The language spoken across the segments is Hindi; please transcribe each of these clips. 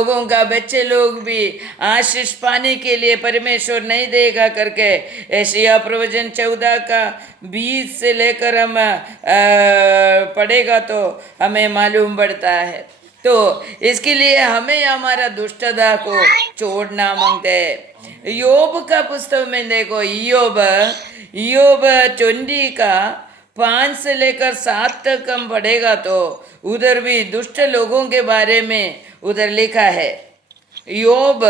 लोगों का, बच्चे लोग भी आशीष पाने के लिए परमेश्वर नहीं देगा करके यशायाह प्रवचन 14 का 20 से लेकर हम पढ़ेगा तो हमें मालूम पड़ता है। तो इसके लिए हमें हमारा दुष्टता को छोड़ना मांगते हैं। యోబు का पुस्तक में देखो, ईयोब 20 का 5 से लेकर 7 तक हम पढ़ेगा तो उधर भी दुष्ट लोगों के बारे में उधर लिखा है। యోబ్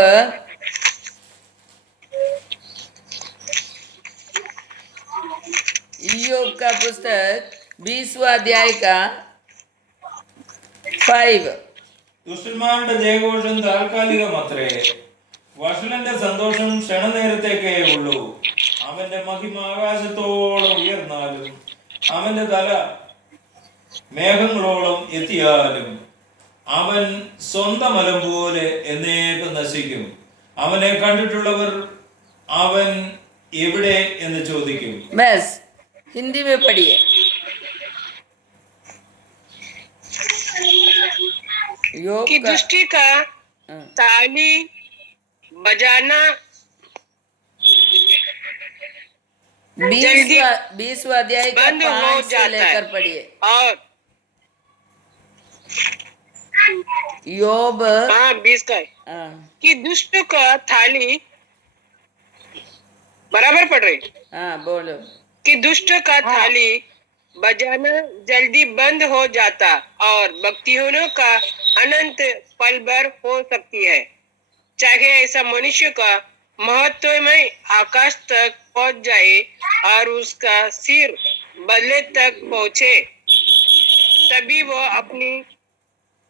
का पुस्तक 20वां अध्याय का 5। ദുഷ്ടന്മാരുടെ ജയഘോഷം താൽക്കാലികമത്രേ, വഷളന്റെ സന്തോഷം ക്ഷണനേരത്തേക്കേ ഉള്ളൂ. അവന്റെ മഹിമ ആകാശത്തോളം ഉയർന്നാലും അവന്റെ തല മേഘങ്ങളോളം എത്തിയാലും അവൻ സ്വന്തം മലം പോലെ എന്നേക്കും നശിക്കും. അവനെ കണ്ടിട്ടുള്ളവർ അവൻ എവിടെ എന്ന് ചോദിക്കും. बस हिंदी में पढ़िए। योग की दृष्टि का ताली बजाना 20वां अध्याय का बंद हो 5 से जाता लेकर है पढ़िए। और యోబ్ 20 का कि दुष्ट का थाली बराबर पढ़ रहे हाँ बोलो। कि दुष्ट का थाली बजाना जल्दी बंद हो जाता और भक्तिहीनों का अनंत पल भर हो सकती है। चाहे ऐसा मनुष्य का महत्वमय आकाश तक पहुंच जाए और उसका सिर बदले तक पहुंचे, तभी वह अपनी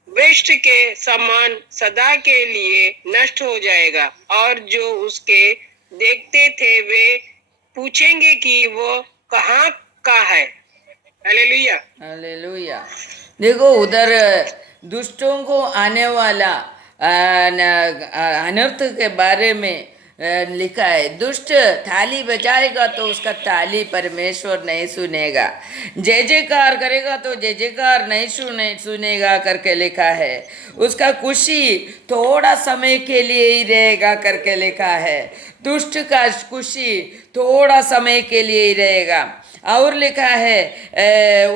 वेस्ट के समान सदा के लिए नष्ट हो जाएगा, और जो उसके देखते थे वे पूछेंगे कि वो कहाँ का है। Hallelujah hallelujah. देखो उधर दुष्टों को आने वाला अनर्थ के बारे में लिखा है। दुष्ट थाली बजाएगा तो उसका थाली परमेश्वर नहीं सुनेगा, जय जयकार करेगा तो जय जयकार नहीं सुनेगा करके लिखा है। उसका खुशी थोड़ा समय के लिए ही रहेगा करके लिखा है। दुष्ट का खुशी थोड़ा समय के लिए ही रहेगा। और लिखा है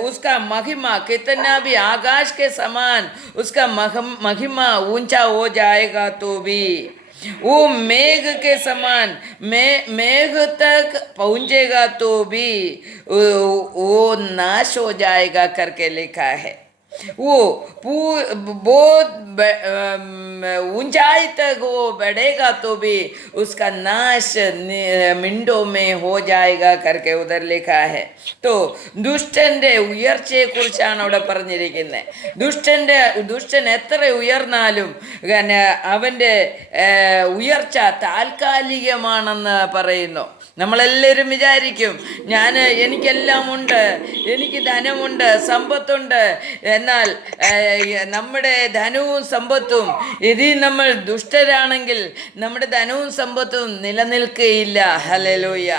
उसका महिमा कितना भी आकाश के समान उसका महिमा ऊंचा हो जाएगा तो भी वो मेघ के समान मेघ तक पहुंचेगा तो भी वो नाश हो जाएगा करके लिखा है। वो बहुत ऊंचाई तक वो बढ़ेगा तो भी उसका नाश मिनटों में हो जाएगा करके उधर लिखा है। तो ദുഷ്ടന്റെ ഉയർച്ചയെക്കുറിച്ചാണ് അവിടെ പറഞ്ഞിരിക്കുന്നത്. ദുഷ്ടൻ എത്ര ഉയർന്നാലും അവൻ്റെ ഉയർച്ച താൽക്കാലികമാണെന്ന് പറയുന്നു. നമ്മളെല്ലാവരും വിചാരിക്കും എനിക്കെല്ലാം ഉണ്ട്, എനിക്ക് ധനമുണ്ട്, സമ്പത്തുണ്ട്. എന്നാൽ നമ്മുടെ ധനവും സമ്പത്തും ഇതിൽ നമ്മൾ ദുഷ്ടരാണെങ്കിൽ നമ്മുടെ ധനവും സമ്പത്തും നിലനിൽക്കുകയില്ല. ഹല്ലേലൂയ।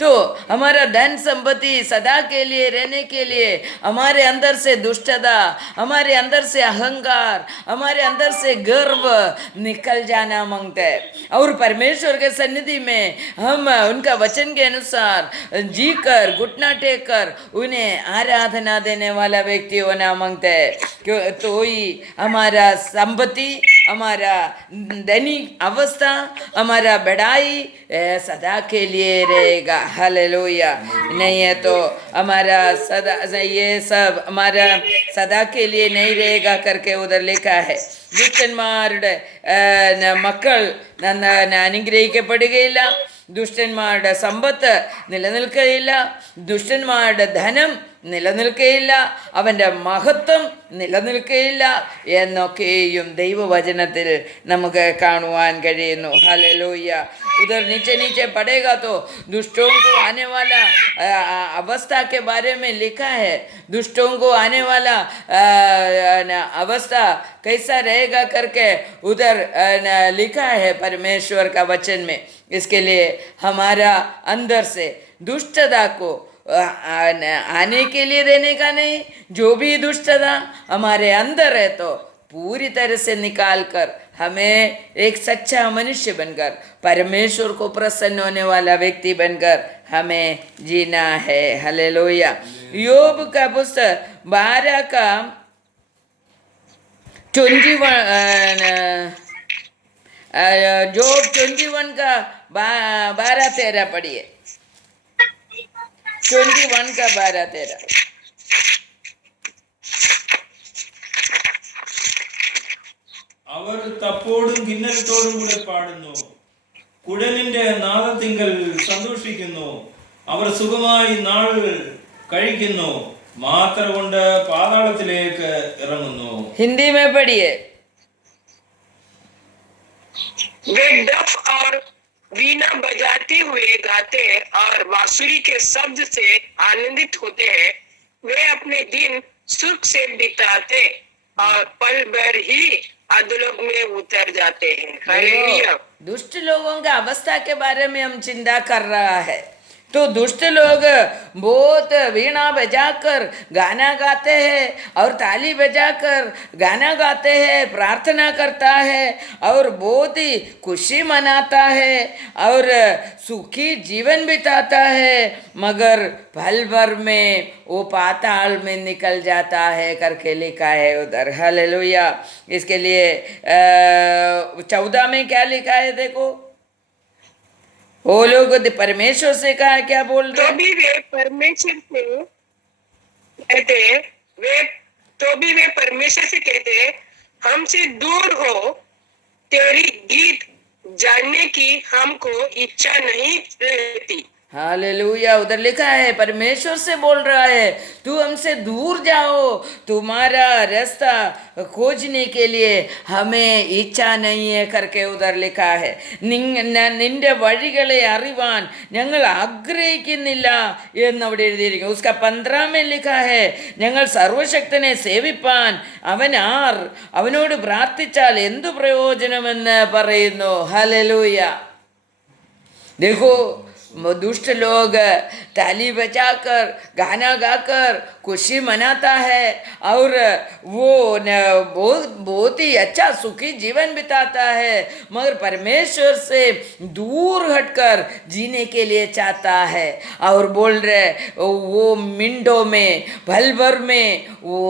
तो हमारा धन संपत्ति सदा के लिए रहने के लिए हमारे अंदर से दुष्टता, हमारे अंदर से अहंकार, हमारे अंदर से गर्व निकल जाना मांगते हैं। और परमेश्वर के सन्निधि में हम उनका वचन के अनुसार जी कर घुटना टेक कर उन्हें आराधना देने वाला व्यक्ति होना मांगते हैं। तो ही हमारा संपत्ति, हमारा दैनिक अवस्था, हमारा बढ़ाई सदा के लिए रहेगा। हालेलुया। नहीं है तो हमारा सदा ये सब हमारा सदा के लिए नहीं रहेगा करके उधर लिखा है। ദുഷ്ടന്മാരുടെ മക്കൾ അനുഗ്രഹിക്കപ്പെടുകയില്ല, ദുഷ്ടന്മാരുടെ സമ്പത്ത് നിലനിൽക്കുകയില്ല, ദുഷ്ടന്മാരുടെ ധനം നിലനിൽക്കുകയില്ല, അവൻ്റെ മഹത്വം നിലനിൽക്കുകയില്ല എന്നൊക്കെയും ദൈവവചനത്തിൽ നമുക്ക് കാണുവാൻ കഴിയുന്നു. हालेलुया। उधर नीचे नीचे पढ़ेगा तो दुष्टों को आने वाला अवस्था के बारे में लिखा है। दुष्टों को आने वाला अवस्था कैसा रहेगा करके उधर लिखा है परमेश्वर का वचन में। इसके लिए हमारा अंदर से दुष्टता को आने के लिए देने का नहीं, जो भी दुष्टता हमारे अंदर है तो पूरी तरह से निकाल कर हमें एक सच्चा मनुष्य बनकर परमेश्वर को प्रसन्न होने वाला व्यक्ति बनकर हमें जीना है। हालेलुया। योग का पुस्तक 12 का 21 जोब 21 का 12-13 पढ़िए। 21 का 12-13। അവർ തപ്പോടും കിന്നരത്തോടും കൂടെ പാടുന്നു, കുഴലിന്റെ നാദത്തിങ്കൽ സന്തോഷിക്കുന്നു. അവർ സുഖമായി നാൾ കഴിക്കുന്നു, മാത്ര കൊണ്ട് പാതാളത്തിലേക്ക് ഇറങ്ങുന്നു. हिंदी में पढ़िए। वे डफ और वीणा बजाते हुए गाते हैं और बांसुरी के शब्द से आनंदित होते हैं। वे अपने दिन सुख से बिताते और पल भर ही अधोलोक में उतर जाते हैं। हालेलुया। दुष्ट लोगों का अवस्था के बारे में हम चिंता कर रहा है। तो दुष्ट लोग बहुत वीणा बजाकर गाना गाते हैं और ताली बजाकर गाना गाते हैं, प्रार्थना करता है और बहुत ही खुशी मनाता है और सुखी जीवन बिताता है, मगर पल भर में वो पाताल में निकल जाता है करके लिखा है उधर। हालेलुया। इसके लिए 14 में क्या लिखा है देखो। वो लोग परमेश्वर से कहा, क्या बोल रहे तो भी वे परमेश्वर से कहते, वे परमेश्वर से कहते, हमसे दूर हो, तेरी गीत जानने की हमको इच्छा नहीं रहती। हालेलुया। उधर लिखा है परमेश्वर से बोल रहा है, तू हमसे दूर जाओ, तुम्हारा रास्ता खोजने के लिए हमें इच्छा नहीं है करके उधर लिखा है। നിന്റെ വഴികളെ അറിവാൻ ഞങ്ങൾ ആഗ്രഹിക്കുന്നില്ല എന്നവിടെ എഴുതിയിരിക്കുന്നു. उसका 15 में लिखा है, ഞങ്ങൾ സർവശക്തനെ സേവിപ്പാൻ അവൻ ആർ, അവനോട് പ്രാർത്ഥിച്ചാൽ എന്തു പ്രയോജനമെന്ന് പറയുന്നു. हालेलुया। देखो दुष्ट लोग ताली बजाकर गाना गाकर खुशी मनाता है और वो बहुत ही अच्छा सुखी जीवन बिताता है, मगर परमेश्वर से दूर हटकर जीने के लिए चाहता है और बोल रहे वो मिनटों में पल भर में वो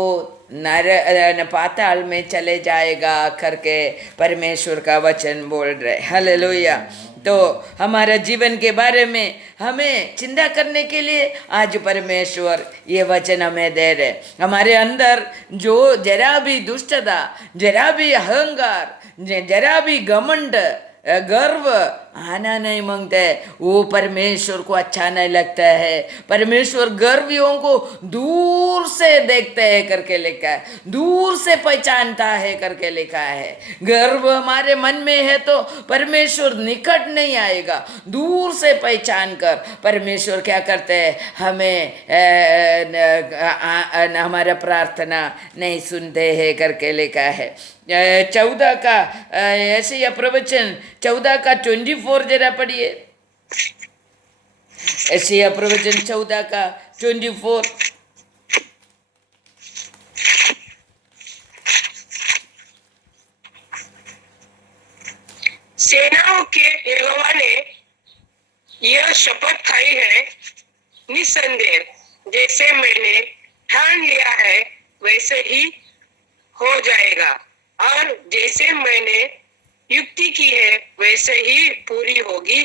पाताल में चले जाएगा करके परमेश्वर का वचन बोल रहे। हालेलुया। तो हमारा जीवन के बारे में हमें चिंता करने के लिए आज परमेश्वर ये वचन हमें दे रहे। हमारे अंदर जो जरा भी दुष्टता, जरा भी अहंकार, जरा भी घमंड, गर्व आना नहीं मांगते, वो परमेश्वर को अच्छा नहीं लगता है। परमेश्वर गर्वियों को दूर से देखते हैं करके लिखा है, दूर से पहचानता है करके लिखा है। गर्व हमारे मन में है तो परमेश्वर निकट नहीं आएगा। दूर से पहचान कर परमेश्वर क्या करते हैं, हमें हमारा प्रार्थना नहीं सुनते हैं करके लिखा है। 14 का यशायाह प्रवचन 14 का 24 जरा पढ़िए। यशायाह प्रवचन 14 का 24। सेनाओं के यहोवा ने यह शपथ खाई है, निसंदेह जैसे मैंने ठान लिया है वैसे ही हो जाएगा, और जैसे मैंने युक्ति की है वैसे ही पूरी होगी।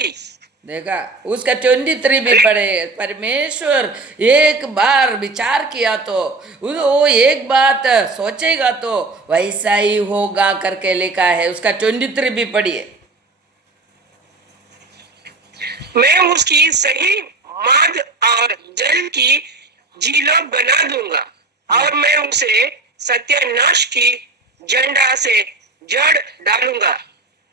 देखा, उसका 23 भी पढ़े। परमेश्वर एक बार विचार किया तो वो एक बात सोचेगा तो वैसा ही होगा करके लिखा है। उसका 23 भी पढ़िए। मैं उसकी सही माद और जल की झीलों बना दूंगा और मैं उसे सत्यानाश की झंडा से जड़ डालूंगा।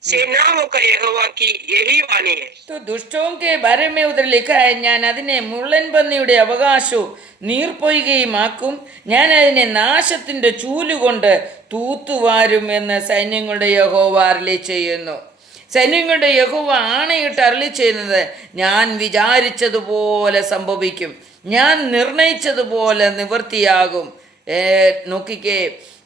सेनाओं का यहोवा की यही वाणी है। तो दुष्टों के बारे में उधर लिखा है, ഞാൻ അതിനെ മുള്ളൻ പന്നിയുടെ അവകാശവും നീർപ്പൊയ്കയുമാക്കും, ഞാൻ അതിനെ നാശത്തിന്റെ ചൂലുകൊണ്ട് തൂത്തുവാരും എന്ന് സൈന്യങ്ങളുടെ യഹോവ അരുളി ചെയ്യുന്നു. സൈന്യങ്ങളുടെ യഹോവ ആണയിട്ട് അരുളി ചെയ്യുന്നത്, ഞാൻ വിചാരിച്ചതുപോലെ സംഭവിക്കും, ഞാൻ നിർണയിച്ചതുപോലെ നിവൃത്തിയാകും. നോക്കിക്കേ,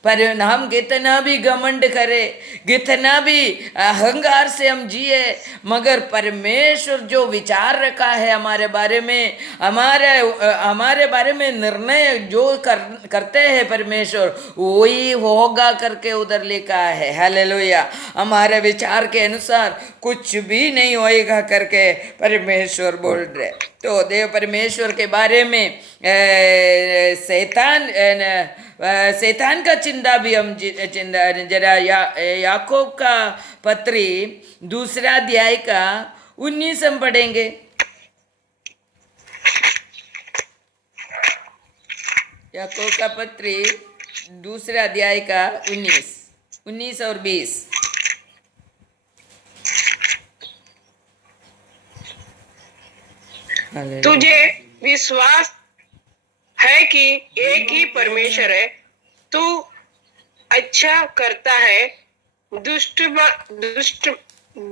पर हम कितना भी घमंड करें, कितना भी अहंकार से हम जिए, मगर परमेश्वर जो विचार रखा है हमारे बारे में, हमारे बारे में निर्णय जो करते हैं परमेश्वर, वही होगा करके उधर लिखा है। हालेलुया। हमारे विचार के अनुसार कुछ भी नहीं होएगा करके परमेश्वर बोल रहे। तो देव परमेश्वर के बारे में शैतान का चिंता भी हम चिंता जरा याकूब का पत्री 2 अध्याय का 19 हम पढ़ेंगे। याकूब का पत्री 2 अध्याय का 19 और 20। तुझे विश्वास है कि एक ही परमेश्वर है, तू अच्छा करता है।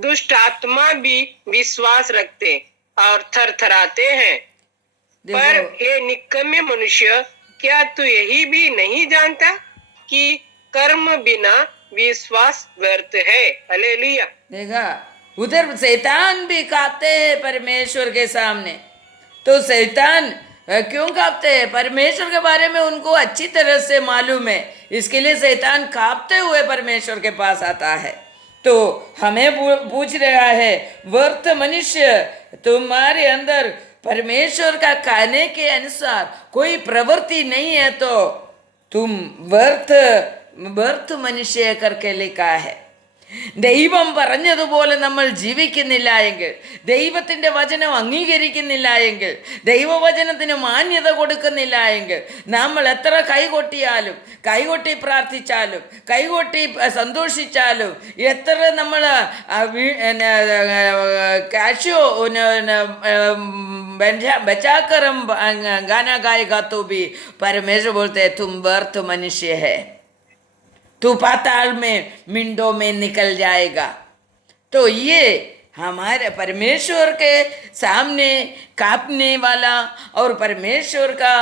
दुष्ट आत्मा भी विश्वास रखते और थरथराते हैं। पर हे निकम्मे मनुष्य, क्या तू यही भी नहीं जानता कि कर्म बिना विश्वास व्यर्थ है। हालेलुया। देखा, उधर शैतान भी कांपते हैं परमेश्वर के सामने। तो शैतान क्यों कांपते हैं? परमेश्वर के बारे में उनको अच्छी तरह से मालूम है, इसके लिए शैतान कांपते हुए परमेश्वर के पास आता है। तो हमें पूछ रहा है, व्यर्थ मनुष्य, तुम्हारे अंदर परमेश्वर का कहने के अनुसार कोई प्रवृत्ति नहीं है तो तुम व्यर्थ मनुष्य करके लिखा है। ദൈവം പറഞ്ഞതുപോലെ നമ്മൾ ജീവിക്കുന്നില്ല എങ്കിൽ, ദൈവത്തിൻ്റെ വചനം അംഗീകരിക്കുന്നില്ല എങ്കിൽ, ദൈവവചനത്തിന് മാന്യത കൊടുക്കുന്നില്ല എങ്കിൽ, നമ്മൾ എത്ര കൈകൊട്ടിയാലും, കൈകൊട്ടി പ്രാർത്ഥിച്ചാലും, കൈകൊട്ടി സന്തോഷിച്ചാലും, എത്ര നമ്മൾ കാശോ बचाकर गाना गाएगा तो भी परमेश्वर बोलते हैं तुम व्यर्थ मनुष्य है, तू पाताल में मिंडों में निकल जाएगा। तो ये हमारे परमेश्वर के सामने कांपने वाला और परमेश्वर का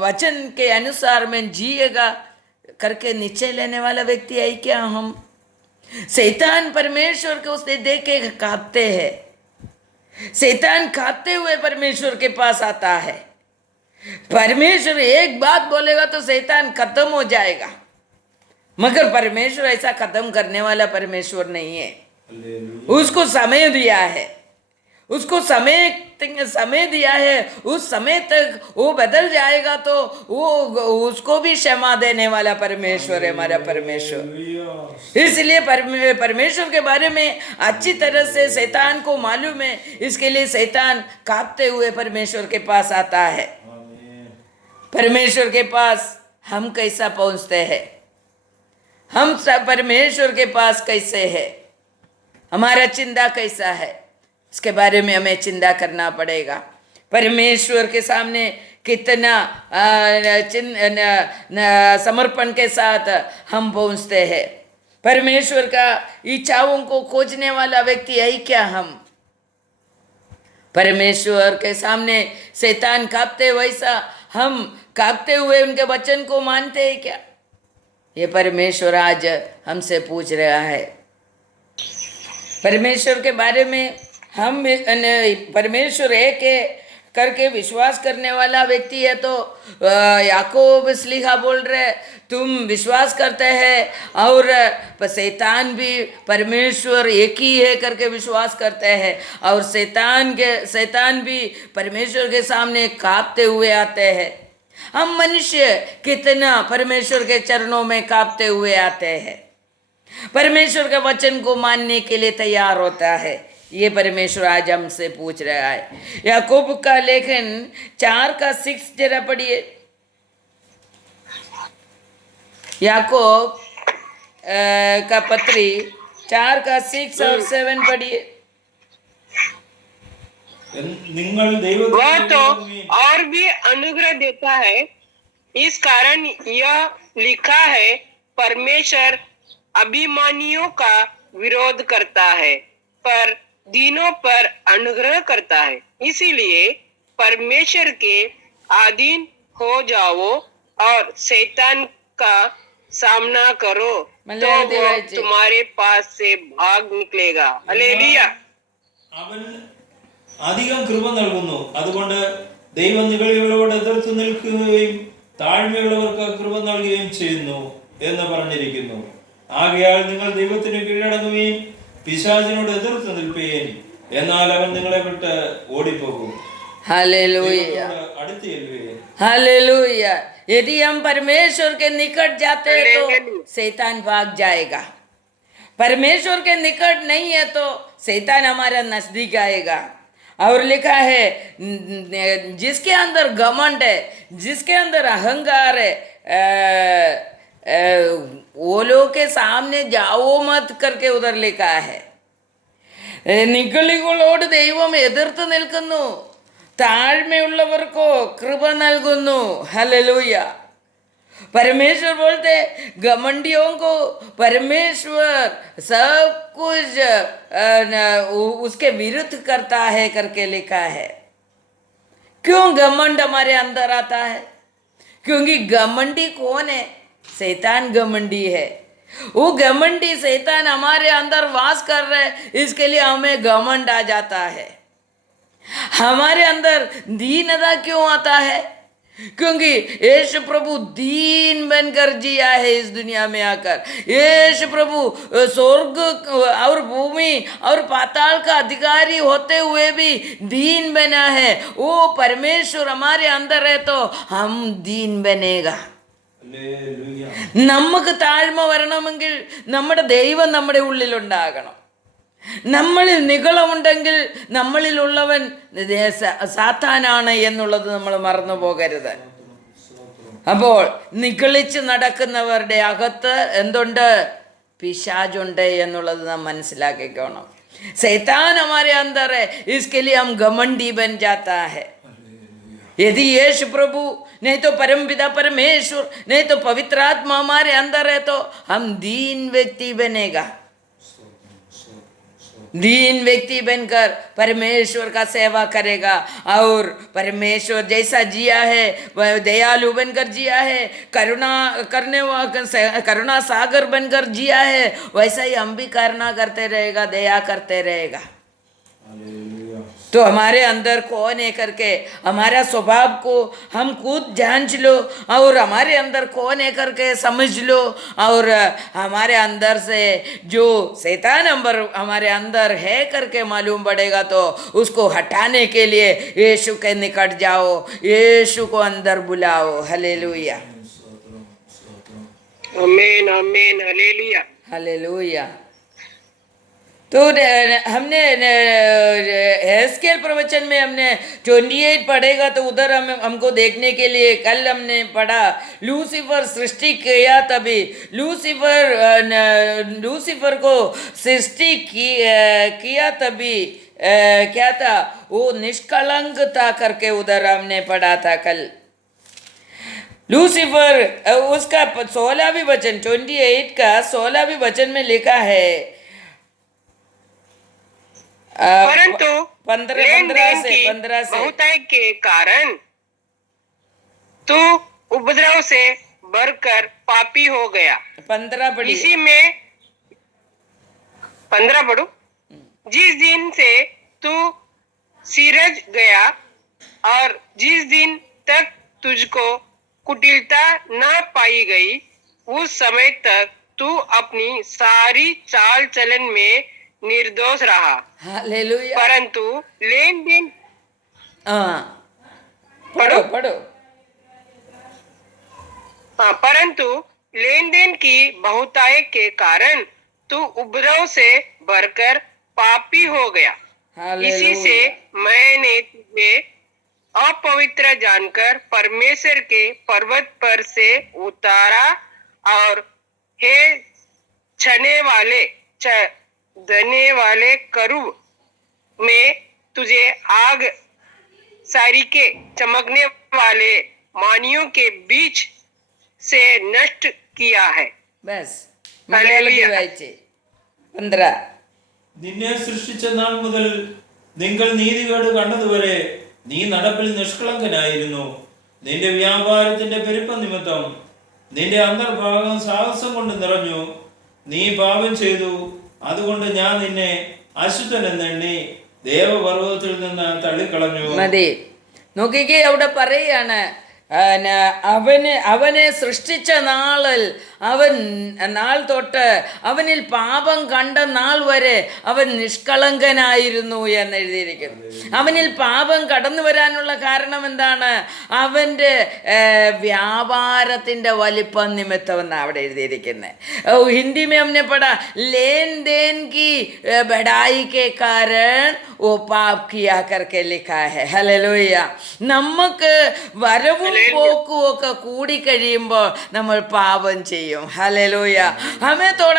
वचन के अनुसार में जिएगा करके निश्चय लेने वाला व्यक्ति है क्या हम? शैतान परमेश्वर को उसने देख के कांपते हैं। शैतान कांपते हुए परमेश्वर के पास आता है। परमेश्वर एक बात बोलेगा तो शैतान खत्म हो जाएगा, मगर परमेश्वर ऐसा खत्म करने वाला परमेश्वर नहीं है। उसको समय दिया है, उसको समय दिया है, उस समय तक वो बदल जाएगा तो वो उसको भी क्षमा देने वाला परमेश्वर है हमारा परमेश्वर। इसलिए परमेश्वर के बारे में अच्छी तरह से शैतान को मालूम है, इसके लिए शैतान कांपते हुए परमेश्वर के पास आता है। परमेश्वर के पास हम कैसा पहुंचते हैं? हम सब परमेश्वर के पास कैसे है? हमारा चिंता कैसा है? इसके बारे में हमें चिंता करना पड़ेगा। परमेश्वर के सामने कितना समर्पण के साथ हम पहुंचते हैं? परमेश्वर का इच्छाओं को खोजने वाला व्यक्ति है क्या हम? परमेश्वर के सामने शैतान कांपते वैसा हम कांपते हुए उनके वचन को मानते हैं क्या? ये परमेश्वर आज हमसे पूछ रहा है। परमेश्वर के बारे में हम परमेश्वर एक है करके विश्वास करने वाला व्यक्ति है। तो याकूब स्लीहा बोल रहे तुम विश्वास करते हैं और शैतान भी परमेश्वर एक ही है करके विश्वास करते हैं, और शैतान भी परमेश्वर के सामने कांपते हुए आते हैं। हम मनुष्य कितना परमेश्वर के चरणों में कांपते हुए आते हैं, परमेश्वर का वचन को मानने के लिए तैयार होता है। ये परमेश्वर आज हमसे पूछ रहा है। याकूब का लेखन 4:6 जरा पढ़िए। याकूब का पत्री 4:6 और 7 पढ़िए। वह तो और भी अनुग्रह देता है, इस कारण यह लिखा है, परमेश्वर अभिमानियों का विरोध करता है पर दीनों पर अनुग्रह करता है। इसीलिए परमेश्वर के अधीन हो जाओ और शैतान का सामना करो तो मलयालത്തിൽ वो വായിച്ച്. तुम्हारे पास से भाग निकलेगा। हालेलुया। അവൻ അധികം കൃപ നൽകുന്നു. അതുകൊണ്ട് ദൈവം നിഗളികളോട് എതിർത്ത് നിൽക്കുകയും താഴ്മയുള്ളവർക്ക് കൃപ നൽകുകയും ചെയ്യുന്നു എന്ന് പറഞ്ഞിരിക്കുന്നു. ആകയാൽ നിങ്ങൾ ദൈവത്തിന് കീഴടങ്ങുകയും പിശാചിനോട് എതിർത്ത് നിൽപ്പീൻ, എന്നാൽ അവൻ നിങ്ങളെ വിട്ട് ഓടിപ്പോകും. हालेलुया, ദൈവത്തോട് അടുത്ത് ചെല്ലുവീൻ. हालेलुया। यदि हम परमेश्वर के निकट जाते हैं तो शैतान भाग जाएगा। परमेश्वर के निकट नहीं है तो शैतान हमारा नजदीक आएगा। और लिखा है जिसके अंदर घमंड है, जिसके अंदर अहंकार है, वो लोग के सामने जाओ मत करके उधर लिखा है. നിഗളികളോട് ദൈവം എതിർത്ത് നിൽക്കുന്നു, താഴ്മയുള്ളവർക്കോ കൃപ നൽകുന്നു. ഹല്ലേലൂയ. परमेश्वर बोलते घमंडियों को परमेश्वर सब कुछ उसके विरुद्ध करता है करके लिखा है. क्यों घमंड हमारे अंदर आता है? क्योंकि घमंडी कौन है? शैतान घमंडी है. वो घमंडी शैतान हमारे अंदर वास कर रहे हैं, इसके लिए हमें घमंड आ जाता है. हमारे अंदर दीनता क्यों आता है? क्योंकि यीशु प्रभु दीन बनकर जिया है इस दुनिया में आकर. यीशु प्रभु स्वर्ग और भूमि और पाताल का अधिकारी होते हुए भी दीन बना है. वो परमेश्वर हमारे अंदर है तो हम दीन बनेगा. ഹല്ലേലൂയ. നമുക്ക് താഴ്മ വരണമെങ്കിൽ നമ്മുടെ ദൈവം നമ്മുടെ ഉള്ളിലുണ്ടാകണം. നമ്മളിൽ നിഗളമുണ്ടെങ്കിൽ നമ്മളിലുള്ളവൻ സാത്താനാണ് എന്നുള്ളത് നമ്മൾ മറന്നു പോകരുത്. അപ്പോൾ നിഗളിച്ച് നടക്കുന്നവരുടെ അകത്ത് എന്തുണ്ട്? പിശാചുണ്ട് എന്നുള്ളത് നാം മനസ്സിലാക്കിക്കോണം. शैतान हमारे अंदर है, इसके लिए हम घमंडी बन जाता है. यदि यीशु प्रभु नहीं तो परमपिता परमेश्वर नहीं तो पवित्र आत्मा हमारे अंदर है तो हम दीन व्यक्ति बनेगा. दीन व्यक्ति बनकर परमेश्वर का सेवा करेगा. और परमेश्वर जैसा जिया है वह दयालु बनकर जिया है, करुणा करने करुणा सागर बनकर जिया है, वैसा ही हम भी करुणा करते रहेगा, दया करते रहेगा. तो हमारे अंदर कौन है करके हमारा स्वभाव को हम खुद जांच लो और हमारे अंदर कौन है करके समझ लो. और हमारे अंदर से जो शैतान हमारे अंदर है करके मालूम पड़ेगा तो उसको हटाने के लिए यीशु के निकट जाओ, यीशु को अंदर बुलाओ. हालेलुया, आमीन आमीन हालेलुया। हालेलुया. तो हमने एस्केल प्रवचन में हमने 28 पढ़ेगा तो उधर हमको देखने के लिए कल हमने पढ़ा लूसीफर सृष्टि किया तभी लूसीफर को सृष्टि किया तभी क्या था? वो निष्कलंक था करके उधर हमने पढ़ा था कल. लूसीफर उसका 16वीं वचन 28 का 16वीं वचन में लिखा है परंतु 15 से बहुतायत के कारण तू उपद्रव से बढ़कर पापी हो गया. 15 पढ़िए. इसी में 15 पढ़ू. जिस दिन से तू सिरज गया और जिस दिन तक तुझको कुटिलता न पाई गई उस समय तक तू अपनी सारी चाल चलन में निर्दोष रहा. हालेलुया. परंतु लेन देन पढ़ो. परंतु लेन देन की बहुतायत के कारण तू उपद्रव से भरकर पापी हो गया. इसी से मैंने तुझे अपवित्र जानकर परमेश्वर के पर्वत पर से उतारा और हे धने वाले करूब में तुझे आग सारी के चमकने वाले मानियों के बीच से नष्ट किया है. बस മലയാളത്തിൽ വായിച്ചേ. 15 നിന്നെ സൃഷ്ടിച്ച നാൾ മുതൽ നിങ്ങൾ നീതികേട് കണ്ടതുവരെ നീ നടപ്പിൽ നിഷ്കളങ്കനായിരുന്നു. നിന്റെ വ്യാപാരത്തിന്റെ പെരുപ്പ നിമിത്തം നിന്റെ അന്തർഭാഗം സാഹസം കൊണ്ട് നിറഞ്ഞു. നീ പാപം ചെയ്തു, അതുകൊണ്ട് ഞാൻ നിന്നെ അശുദ്ധനെന്നെണ്ണി ദേവപർവ്വതത്തിൽ നിന്ന് തള്ളിക്കളഞ്ഞു. മതി. നോക്കിക്കേ, അവിടെ പറയാണ് അവനെ സൃഷ്ടിച്ച നാൾ തൊട്ട് അവനിൽ പാപം കണ്ട നാൾ വരെ അവൻ നിഷ്കളങ്കനായിരുന്നു എന്ന് എഴുതിയിരിക്കുന്നു. അവനിൽ പാപം കടന്നു വരാനുള്ള കാരണം എന്താണ്? അവൻ്റെ വ്യാപാരത്തിൻ്റെ വലിപ്പം നിമിത്തം എന്നാണ് അവിടെ എഴുതിയിരിക്കുന്നത്. ഹിന്ദി में हमने पढ़ा लेन देन की बढ़ाई के कारण वो पाप किया करके लिखा है. ഹല്ലേലൂയ. നമുക്ക് വരവും പോക്കും ഒക്കെ കൂടി കഴിയുമ്പോൾ നമ്മൾ പാപം ചെയ്യും. ഹല്ലേലൂയ. हमें थोड़ा